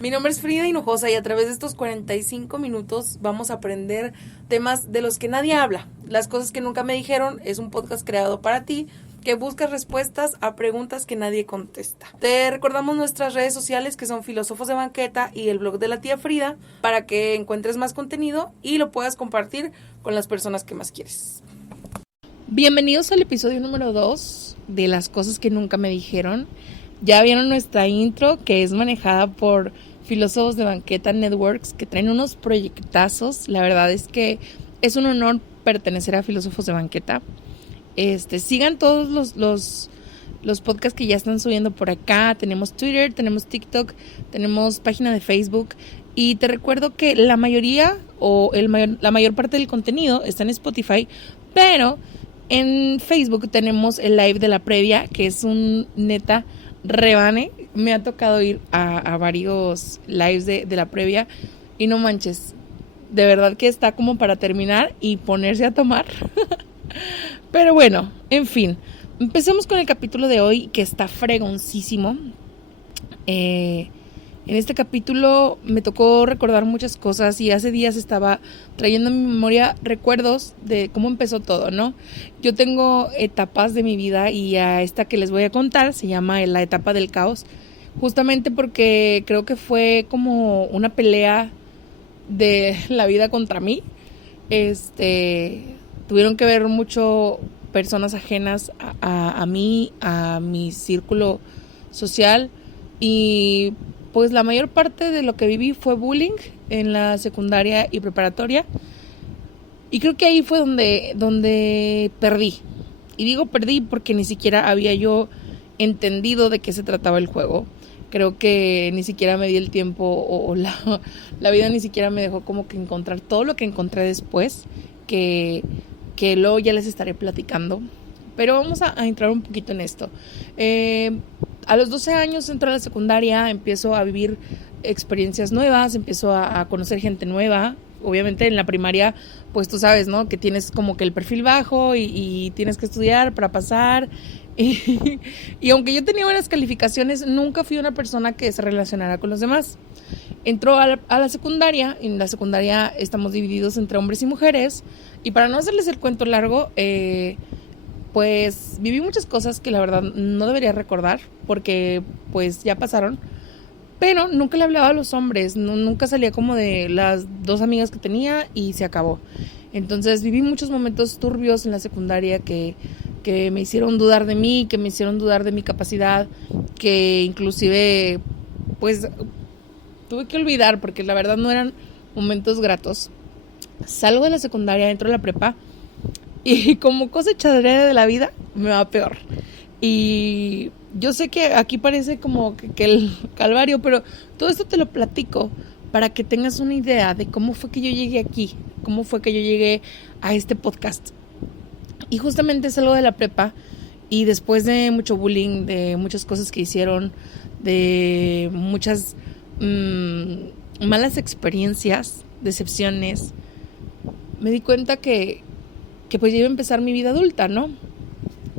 Mi nombre es Frida Hinojosa y a través de estos 45 minutos vamos a aprender temas de los que nadie habla. Las cosas que nunca me dijeron es un podcast creado para ti que busca respuestas a preguntas que nadie contesta. Te recordamos nuestras redes sociales que son Filósofos de Banqueta y el blog de la tía Frida para que encuentres más contenido y lo puedas compartir con las personas que más quieres. Bienvenidos al episodio número 2 de las cosas que nunca me dijeron. Ya vieron nuestra intro que es manejada por Filósofos de Banqueta Networks que traen unos proyectazos. La verdad es que es un honor pertenecer a Filósofos de Banqueta. Sigan todos los podcasts que ya están subiendo por acá. Tenemos Twitter, tenemos TikTok, tenemos página de Facebook. Y te recuerdo que la mayoría la mayor parte del contenido está en Spotify, pero en Facebook tenemos el live de la previa, que es un neta rebane. Me ha tocado ir a varios lives de la previa y no manches, de verdad que está como para terminar y ponerse a tomar. Pero bueno, en fin, empecemos con el capítulo de hoy que está fregoncísimo. En este capítulo me tocó recordar muchas cosas y hace días estaba trayendo en mi memoria recuerdos de cómo empezó todo, ¿no? Yo tengo etapas de mi vida y a esta que les voy a contar se llama la etapa del caos, justamente porque creo que fue como una pelea de la vida contra mí. Tuvieron que ver mucho personas ajenas a mí, a mi círculo social y pues la mayor parte de lo que viví fue bullying en la secundaria y preparatoria. Y creo que ahí fue donde perdí. Y digo perdí porque ni siquiera había yo entendido de qué se trataba el juego. Creo que ni siquiera me di el tiempo o la vida ni siquiera me dejó como que encontrar todo lo que encontré después, que luego ya les estaré platicando. Pero vamos a entrar un poquito en esto. A los 12 años entro a la secundaria, empiezo a vivir experiencias nuevas, empiezo a conocer gente nueva. Obviamente en la primaria, pues tú sabes, ¿no? Que tienes como que el perfil bajo y tienes que estudiar para pasar. Y aunque yo tenía buenas calificaciones, nunca fui una persona que se relacionara con los demás. Entró a la secundaria, en la secundaria estamos divididos entre hombres y mujeres. Y para no hacerles el cuento largo, pues viví muchas cosas que la verdad no debería recordar porque pues ya pasaron, pero nunca le hablaba a los hombres, nunca salía como de las dos amigas que tenía y se acabó. Entonces viví muchos momentos turbios en la secundaria que me hicieron dudar de mí, que me hicieron dudar de mi capacidad, que inclusive pues tuve que olvidar porque la verdad no eran momentos gratos. Salgo de la secundaria, entro a la prepa y como cosechadera de la vida me va peor. Y yo sé que aquí parece como que el calvario, pero todo esto te lo platico para que tengas una idea de cómo fue que yo llegué aquí, cómo fue que yo llegué a este podcast. Y justamente salgo de la prepa y después de mucho bullying, de muchas cosas que hicieron, de muchas malas experiencias, decepciones, me di cuenta que pues yo iba a empezar mi vida adulta, ¿no?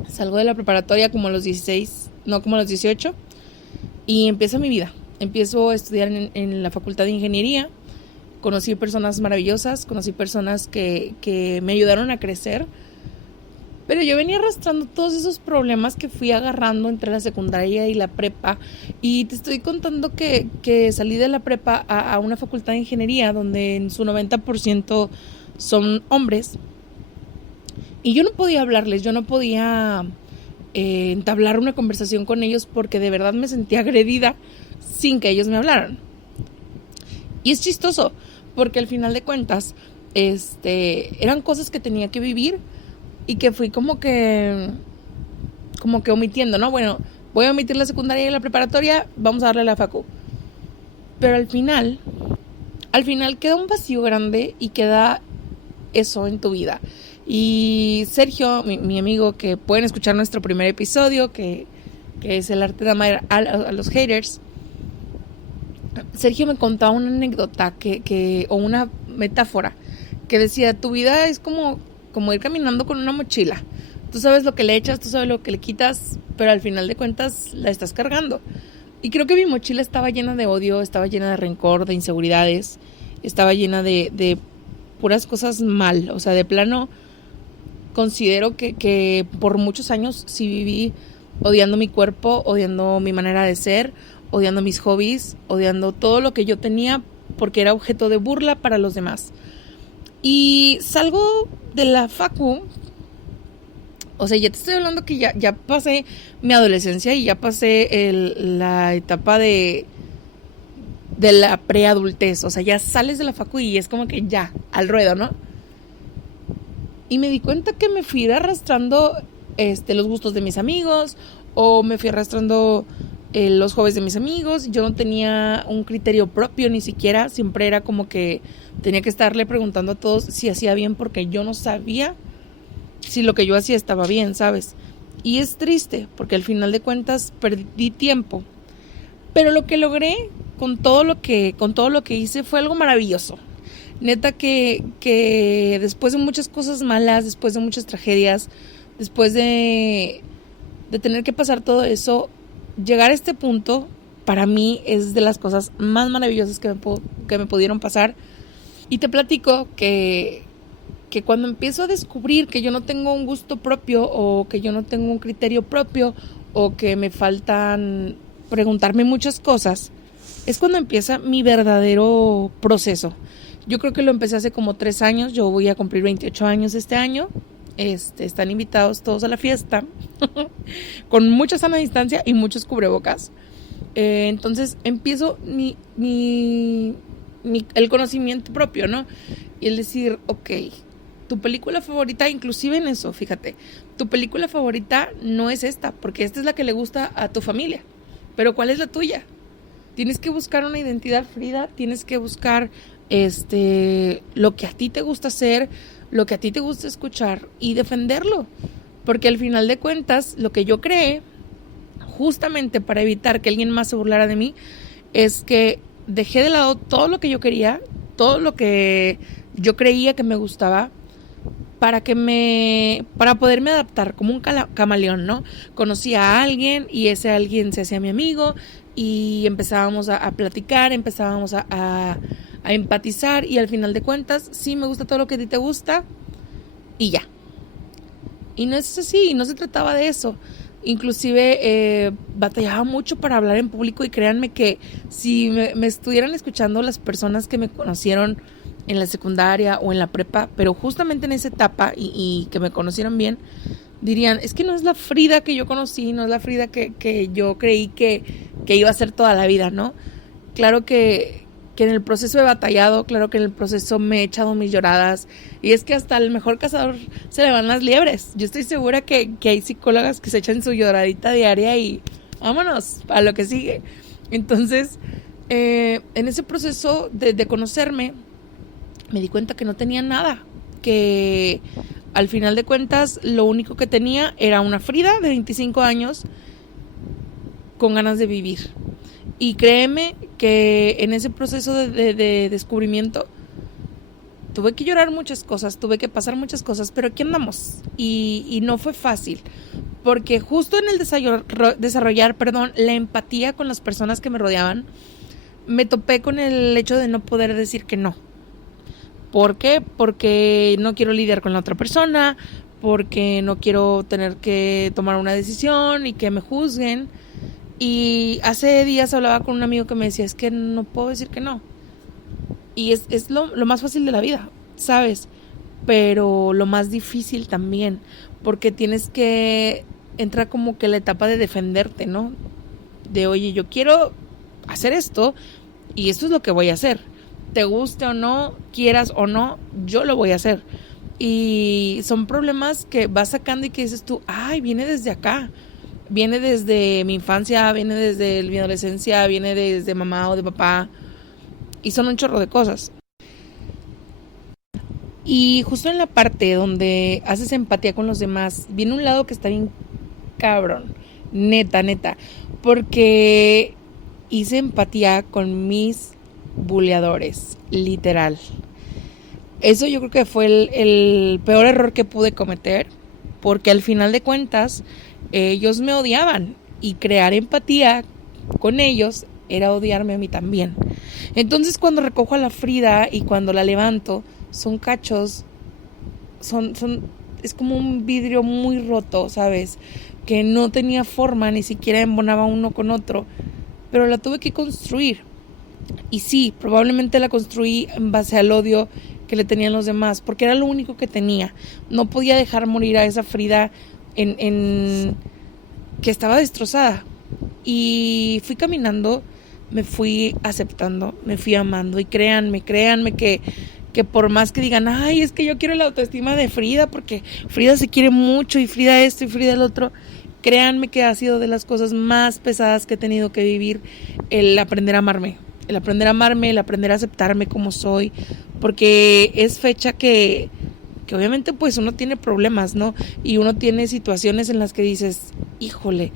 Salgo de la preparatoria como a los 16, no, como a los 18 y empieza mi vida. Empiezo a estudiar en la Facultad de Ingeniería. Conocí personas maravillosas, conocí personas que me ayudaron a crecer, pero yo venía arrastrando todos esos problemas que fui agarrando entre la secundaria y la prepa. Y te estoy contando que salí de la prepa a una facultad de ingeniería donde en su 90% son hombres. Y yo no podía hablarles, yo no podía entablar una conversación con ellos porque de verdad me sentía agredida sin que ellos me hablaran. Y es chistoso porque al final de cuentas eran cosas que tenía que vivir y que fui como que omitiendo, ¿no? Bueno, voy a omitir la secundaria y la preparatoria, vamos a darle a la facu. Pero al final queda un vacío grande y queda eso en tu vida. Y Sergio, mi amigo, que pueden escuchar nuestro primer episodio, que es el arte de amar a los haters, Sergio me contaba una anécdota o una metáfora que decía, tu vida es como ir caminando con una mochila. Tú sabes lo que le echas, tú sabes lo que le quitas, pero al final de cuentas la estás cargando. Y creo que mi mochila estaba llena de odio, estaba llena de rencor, de inseguridades, estaba llena de puras cosas mal. O sea, de plano, considero que por muchos años sí viví odiando mi cuerpo, odiando mi manera de ser, odiando mis hobbies, odiando todo lo que yo tenía porque era objeto de burla para los demás. Y salgo de la facu, o sea, ya te estoy hablando que ya pasé mi adolescencia y ya pasé la etapa de la preadultez. O sea, ya sales de la facu y es como que ya, al ruedo, ¿no? Y me di cuenta que me fui arrastrando los gustos de mis amigos, o me fui arrastrando los hobbies de mis amigos. Yo no tenía un criterio propio ni siquiera, siempre era como que tenía que estarle preguntando a todos si hacía bien porque yo no sabía si lo que yo hacía estaba bien, ¿sabes? Y es triste porque al final de cuentas perdí tiempo, pero lo que logré con todo lo que hice fue algo maravilloso. Neta que después de muchas cosas malas, después de muchas tragedias, después de tener que pasar todo eso, llegar a este punto para mí es de las cosas más maravillosas que me pudieron pasar. Y te platico que cuando empiezo a descubrir que yo no tengo un gusto propio, o que yo no tengo un criterio propio, o que me faltan preguntarme muchas cosas, es cuando empieza mi verdadero proceso. Yo creo que lo empecé hace como 3 años. Yo voy a cumplir 28 años este año. Están invitados todos a la fiesta con mucha sana distancia y muchos cubrebocas. Entonces empiezo el conocimiento propio, ¿no? Y el decir, ok, tu película favorita, inclusive en eso, fíjate, tu película favorita no es esta, porque esta es la que le gusta a tu familia, pero ¿cuál es la tuya? Tienes que buscar una identidad, Frida, tienes que buscar lo que a ti te gusta hacer, lo que a ti te gusta escuchar y defenderlo, porque al final de cuentas, lo que yo creé, justamente para evitar que alguien más se burlara de mí, es que dejé de lado todo lo que yo quería, todo lo que yo creía que me gustaba, para poderme adaptar como un camaleón, ¿no? Conocí a alguien y ese alguien se hacía mi amigo y empezábamos a platicar, empezábamos a empatizar, y al final de cuentas, sí, me gusta todo lo que a ti te gusta y ya. Y no es así, no se trataba de eso. Inclusive batallaba mucho para hablar en público, y créanme que si me estuvieran escuchando las personas que me conocieron en la secundaria o en la prepa, pero justamente en esa etapa y que me conocieron bien, dirían, es que no es la Frida que yo conocí, no es la Frida que yo creí que iba a ser toda la vida, ¿no? Claro que en el proceso he batallado, claro que en el proceso me he echado mis lloradas, y es que hasta el mejor cazador se le van las liebres. Yo estoy segura que hay psicólogas que se echan su lloradita diaria y vámonos a lo que sigue. Entonces, en ese proceso de conocerme, me di cuenta que no tenía nada, que al final de cuentas lo único que tenía era una Frida de 25 años con ganas de vivir. Y créeme que en ese proceso de descubrimiento tuve que llorar muchas cosas, tuve que pasar muchas cosas, pero aquí andamos. Y no fue fácil, porque justo en el desarrollar la empatía con las personas que me rodeaban, me topé con el hecho de no poder decir que no. ¿Por qué? Porque no quiero lidiar con la otra persona, porque no quiero tener que tomar una decisión y que me juzguen. Y hace días hablaba con un amigo que me decía, es que no puedo decir que no. Y es lo más fácil de la vida, ¿sabes? Pero lo más difícil también, porque tienes que entrar como que la etapa de defenderte, ¿no? De, oye, yo quiero hacer esto y esto es lo que voy a hacer. Te guste o no, quieras o no, yo lo voy a hacer. Y son problemas que vas sacando y que dices tú, ay, viene desde acá. Viene desde mi infancia, viene desde mi adolescencia, viene desde mamá o de papá. Y son un chorro de cosas. Y justo en la parte donde haces empatía con los demás, viene un lado que está bien cabrón. Neta. Porque hice empatía con mis buleadores, literal. Eso yo creo que fue el peor error que pude cometer. Porque al final de cuentas, ellos me odiaban, y crear empatía con ellos era odiarme a mí también. Entonces cuando recojo a la Frida y cuando la levanto, son cachos, es como un vidrio muy roto, ¿sabes? Que no tenía forma, ni siquiera embonaba uno con otro, pero la tuve que construir. Y sí, probablemente la construí en base al odio que le tenían los demás, porque era lo único que tenía. No podía dejar morir a esa Frida que estaba destrozada. Y fui caminando, me fui aceptando, me fui amando. Y créanme que por más que digan, ay, es que yo quiero la autoestima de Frida, porque Frida se quiere mucho y Frida esto y Frida el otro, créanme que ha sido de las cosas más pesadas que he tenido que vivir el aprender a amarme, el aprender a aceptarme como soy, porque es fecha que obviamente pues uno tiene problemas, ¿no? Y uno tiene situaciones en las que dices, híjole,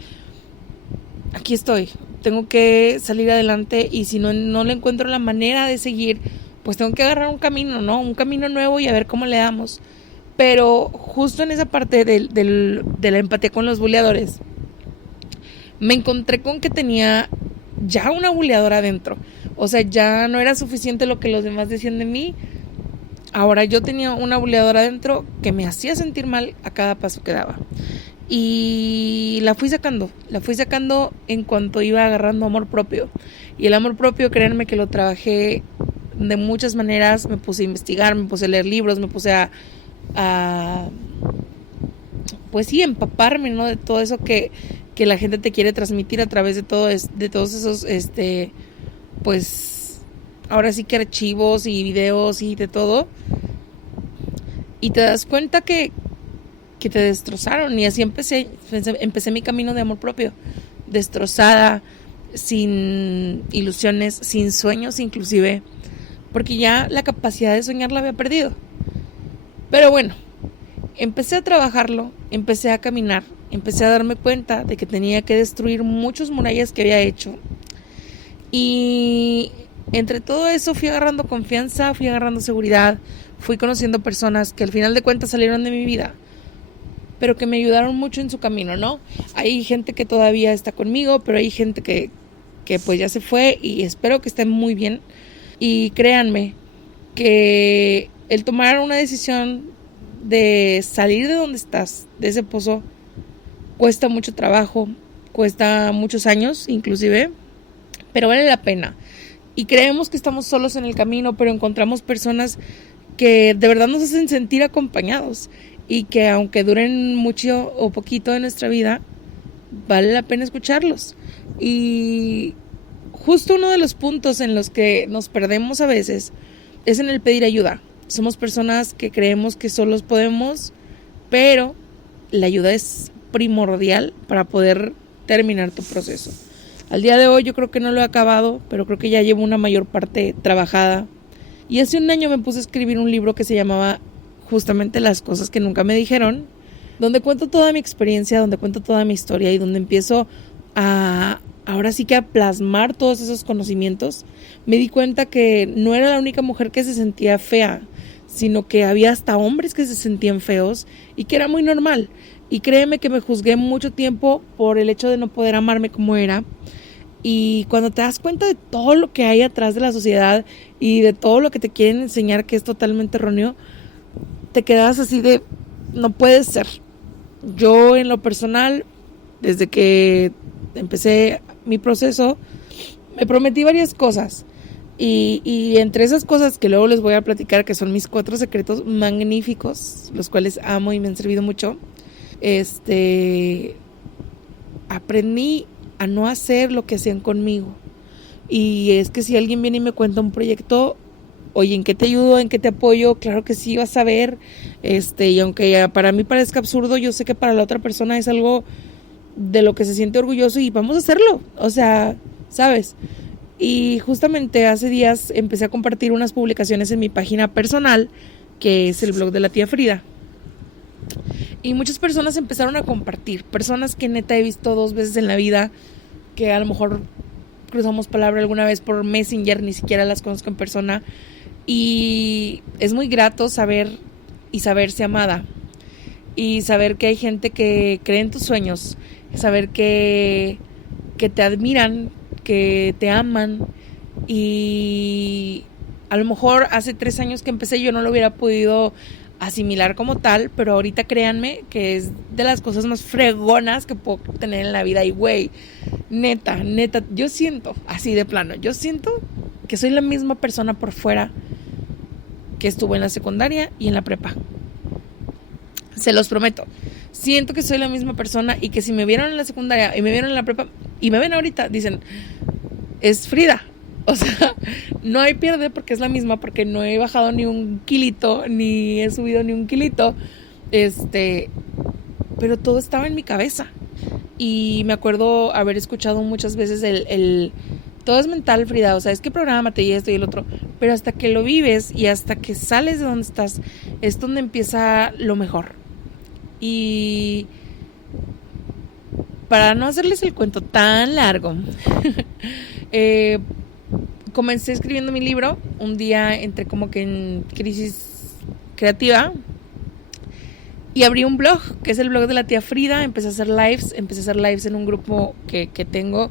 aquí estoy, tengo que salir adelante y si no le encuentro la manera de seguir, pues tengo que agarrar un camino, ¿no? Un camino nuevo y a ver cómo le damos. Pero justo en esa parte de la empatía con los buleadores, me encontré con que tenía ya una buleadora adentro. O sea, ya no era suficiente lo que los demás decían de mí. Ahora yo tenía una buleadora adentro que me hacía sentir mal a cada paso que daba. Y la fui sacando en cuanto iba agarrando amor propio. Y el amor propio, créanme que lo trabajé de muchas maneras. Me puse a investigar, me puse a leer libros, me puse a pues sí, empaparme, ¿no? De todo eso que la gente te quiere transmitir a través de todos esos, pues, ahora sí que archivos y videos y de todo. Y te das cuenta que te destrozaron. Y así empecé mi camino de amor propio. Destrozada, sin ilusiones, sin sueños inclusive. Porque ya la capacidad de soñar la había perdido. Pero bueno, empecé a trabajarlo, empecé a caminar, empecé a darme cuenta de que tenía que destruir muchas murallas que había hecho. Y entre todo eso fui agarrando confianza, fui agarrando seguridad, fui conociendo personas que al final de cuentas salieron de mi vida, pero que me ayudaron mucho en su camino, ¿no? Hay gente que todavía está conmigo, pero hay gente que pues ya se fue y espero que estén muy bien. Y créanme que el tomar una decisión de salir de donde estás, de ese pozo, cuesta mucho trabajo, cuesta muchos años inclusive, pero vale la pena. Y creemos que estamos solos en el camino, pero encontramos personas que de verdad nos hacen sentir acompañados y que aunque duren mucho o poquito de nuestra vida, vale la pena escucharlos. Y justo uno de los puntos en los que nos perdemos a veces es en el pedir ayuda. Somos personas que creemos que solos podemos, pero la ayuda es primordial para poder terminar tu proceso. Al día de hoy yo creo que no lo he acabado, pero creo que ya llevo una mayor parte trabajada. Y hace un año me puse a escribir un libro que se llamaba justamente Las cosas que nunca me dijeron, donde cuento toda mi experiencia, donde cuento toda mi historia y donde empiezo ahora sí que a plasmar todos esos conocimientos. Me di cuenta que no era la única mujer que se sentía fea, sino que había hasta hombres que se sentían feos y que era muy normal. Y créeme que me juzgué mucho tiempo por el hecho de no poder amarme como era. Y cuando te das cuenta de todo lo que hay atrás de la sociedad y de todo lo que te quieren enseñar que es totalmente erróneo, te quedas así de, no puede ser. Yo en lo personal, desde que empecé mi proceso, me prometí varias cosas. Y entre esas cosas que luego les voy a platicar, que son mis 4 secretos magníficos, los cuales amo y me han servido mucho, aprendí a no hacer lo que hacían conmigo. Y es que si alguien viene y me cuenta un proyecto, oye, ¿en qué te ayudo? ¿En qué te apoyo? Claro que sí, vas a ver. Y aunque para mí parezca absurdo, yo sé que para la otra persona es algo de lo que se siente orgulloso y vamos a hacerlo. O sea, ¿sabes? Y justamente hace días empecé a compartir unas publicaciones en mi página personal, que es el blog de la tía Frida. Y muchas personas empezaron a compartir, personas que neta he visto 2 veces en la vida, que a lo mejor cruzamos palabra alguna vez por Messenger, ni siquiera las conozco en persona. Y es muy grato saber y saberse amada. Y saber que hay gente que cree en tus sueños. Saber que que te admiran, que te aman, y a lo mejor hace 3 años que empecé yo no lo hubiera podido asimilar como tal, pero ahorita créanme que es de las cosas más fregonas que puedo tener en la vida. Y güey, neta, yo siento, así de plano, yo siento que soy la misma persona por fuera que estuvo en la secundaria y en la prepa. Se los prometo. Siento que soy la misma persona y que si me vieron en la secundaria y me vieron en la prepa y me ven ahorita, dicen, es Frida. O sea, no hay pierde porque es la misma, porque no he bajado ni un kilito, ni he subido ni un kilito. Pero todo estaba en mi cabeza. Y me acuerdo haber escuchado muchas veces el todo es mental, Frida, o sea, es que prográmate y esto y el otro, pero hasta que lo vives y hasta que sales de donde estás, es donde empieza lo mejor. Y para no hacerles el cuento tan largo, comencé escribiendo mi libro. Un día entré como que en crisis creativa y abrí un blog, que es el blog de la tía Frida. Empecé a hacer lives en un grupo que tengo,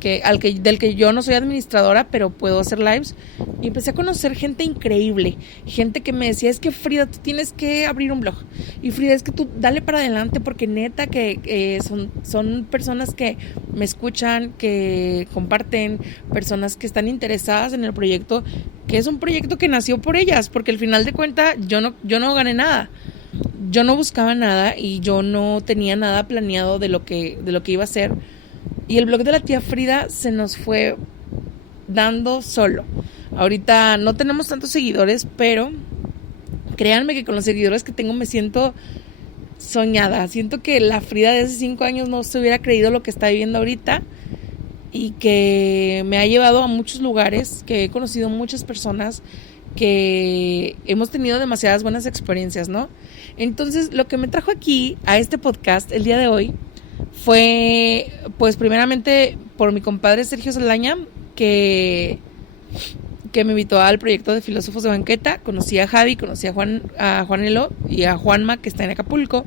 del que yo no soy administradora, pero puedo hacer lives. Y empecé a conocer gente increíble, gente que me decía, es que Frida, tú tienes que abrir un blog. Y Frida, es que tú dale para adelante, porque neta que son personas que me escuchan, que comparten, personas que están interesadas en el proyecto, que es un proyecto que nació por ellas, porque al final de cuentas yo no gané nada. Yo no buscaba nada y yo no tenía nada planeado de lo que iba a hacer. Y el blog de la tía Frida se nos fue dando solo. Ahorita no tenemos tantos seguidores, pero créanme que con los seguidores que tengo me siento soñada. Siento que la Frida de hace 5 años no se hubiera creído lo que está viviendo ahorita, y que me ha llevado a muchos lugares, que he conocido muchas personas, que hemos tenido demasiadas buenas experiencias, ¿no? Entonces, lo que me trajo aquí a este podcast el día de hoy fue, pues, primeramente por mi compadre Sergio Saldaña, que me invitó al proyecto de Filósofos de Banqueta. Conocí a Javi, conocí a Juanelo y a Juanma, que está en Acapulco,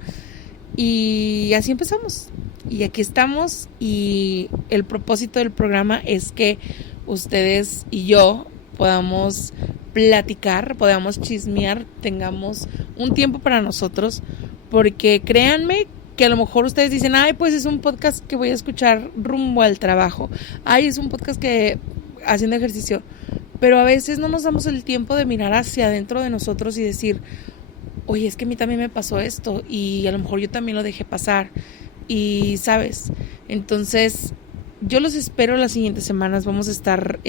y así empezamos. Y aquí estamos, y el propósito del programa es que ustedes y yo podamos platicar, podamos chismear, tengamos un tiempo para nosotros, porque créanme que a lo mejor ustedes dicen, ay, pues es un podcast que voy a escuchar rumbo al trabajo, ay, es un podcast que haciendo ejercicio, pero a veces no nos damos el tiempo de mirar hacia adentro de nosotros y decir, oye, es que a mí también me pasó esto, y a lo mejor yo también lo dejé pasar, y sabes, entonces yo los espero las siguientes semanas. Vamos a estar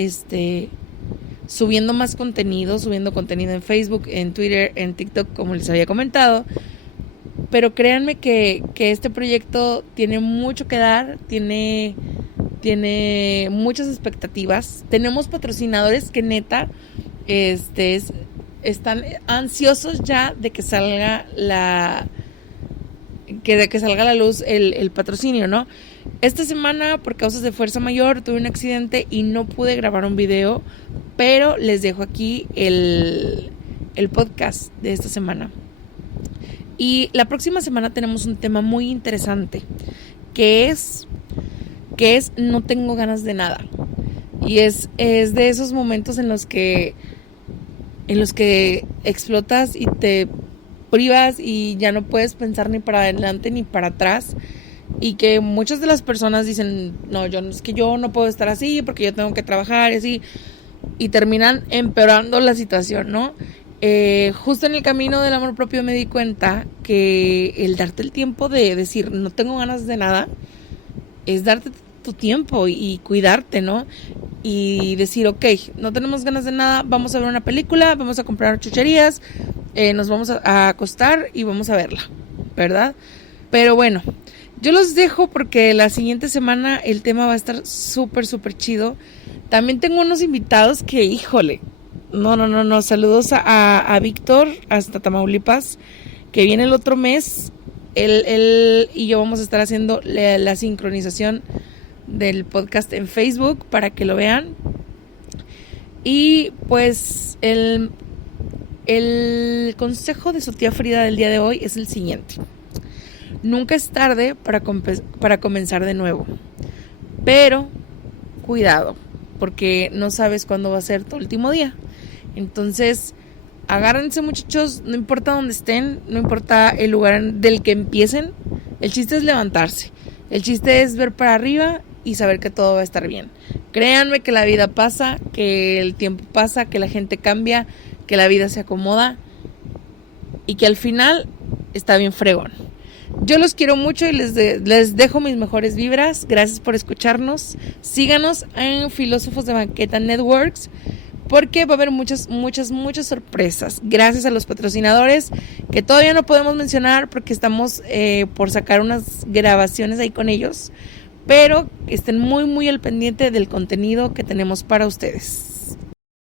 subiendo más contenido, subiendo contenido en Facebook, en Twitter, en TikTok, como les había comentado. Pero créanme que este proyecto tiene mucho que dar, tiene muchas expectativas. Tenemos patrocinadores que neta están ansiosos ya de que salga que salga a la luz el patrocinio, ¿no? Esta semana, por causas de fuerza mayor, tuve un accidente y no pude grabar un video, pero les dejo aquí el podcast de esta semana. Y la próxima semana tenemos un tema muy interesante, que es no tengo ganas de nada. Y es de esos momentos en los que explotas y te privas y ya no puedes pensar ni para adelante ni para atrás, y que muchas de las personas dicen, no, es que yo no puedo estar así porque yo tengo que trabajar y así, y terminan empeorando la situación, ¿no? Justo en el camino del amor propio me di cuenta que el darte el tiempo de decir no tengo ganas de nada es darte tu tiempo y cuidarte, ¿no? Y decir, ok, no tenemos ganas de nada, vamos a ver una película, vamos a comprar chucherías, nos vamos a acostar y vamos a verla, ¿verdad? Pero bueno, yo los dejo porque la siguiente semana el tema va a estar súper, súper chido. También tengo unos invitados que, híjole, no, saludos a Víctor hasta Tamaulipas, que viene el otro mes. Él y yo vamos a estar haciendo la sincronización del podcast en Facebook para que lo vean. Y pues el consejo de su tía Frida del día de hoy es el siguiente: nunca es tarde para comenzar de nuevo, pero cuidado, porque no sabes cuándo va a ser tu último día. Entonces, agárrense, muchachos, no importa dónde estén, no importa el lugar del que empiecen, el chiste es levantarse, el chiste es ver para arriba y saber que todo va a estar bien. Créanme que la vida pasa, que el tiempo pasa, que la gente cambia, que la vida se acomoda y que al final está bien fregón. Yo los quiero mucho y les dejo mis mejores vibras. Gracias por escucharnos. Síganos en Filósofos de Banqueta Networks, porque va a haber muchas sorpresas. Gracias a los patrocinadores que todavía no podemos mencionar porque estamos por sacar unas grabaciones ahí con ellos, pero estén muy al pendiente del contenido que tenemos para ustedes.